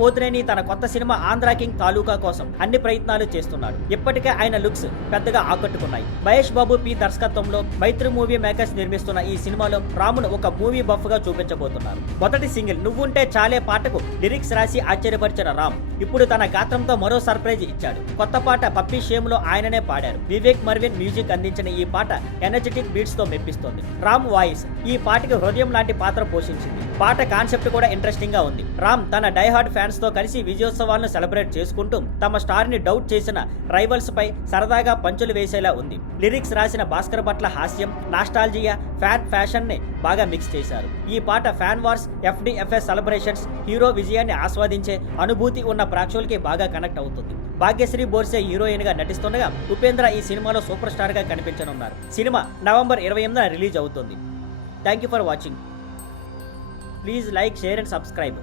పోతినేని తన కొత్త cinema Andhra king తాలూకా కోసం అన్ని ప్రయత్నాలు చేస్తున్నాడు. ఇప్పటికే ఆయన లుక్స్ పెద్దగా ఆకట్టుకున్నాయి. మహేష్ బాబు పి దర్శకత్వంలో మైత్రి మూవీ మేకర్స్ నిర్మిస్తున్న ఈ సినిమాలో రామును ఒక మూవీ బఫ్ గా చూపించబోతున్నారు. మొదటి సింగిల్ నువ్వుంటే చాలే పాటకు లిరిక్స్ రాసి ఆశ్చర్యపరిచిన రామ్ ఇప్పుడు తన గాత్రంతో మరో సర్ప్రైజ్ ఇచ్చాడు. కొత్త పాట పప్పీ షేమ్ లో ఆయననే పాడారు. వివేక్ మర్విన్ మ్యూజిక్ అందించిన ఈ పాట ఎనర్జెటిక్ బీట్స్ తో మెప్పిస్తోంది. రామ్ వాయిస్ ఈ పాటకి హృదయం లాంటి పాత్ర పోషించింది. పాట కాన్సెప్ట్ కూడా ఇంట్రెస్టింగ్ గా ఉంది. రామ్ తన డైహార్డ్ ఫ్యాన్స్ తో కలిసి విజయోత్సవాలను సెలబ్రేట్ చేసుకుంటూ తమ స్టార్ ని డౌట్ చేసిన రైవల్స్ పై సరదాగా పంచులు వేసేలా ఉంది. లిరిక్స్ రాసిన భాస్కర్ పట్ల హాస్యం, నాస్టాల్జియా, ఫ్యాన్ ఫ్యాషన్ ని బాగా మిక్స్ చేశారు. ఈ పాట fan wars, FDFS celebrations, hero విజయాన్ని ఆస్వాదించే అనుభూతి ఉన్న ప్రేక్షకులకి బాగా కనెక్ట్ అవుతుంది. భాగ్యశ్రీ బోర్సే హీరోయిన్ గా నటిస్తుండగా ఉపేంద్ర ఈ సినిమాలో సూపర్ స్టార్ గా కనిపించనున్నారు. సినిమా నవంబర్ 28న రిలీజ్ అవుతుంది. Thank you for watching. Please like, share and subscribe.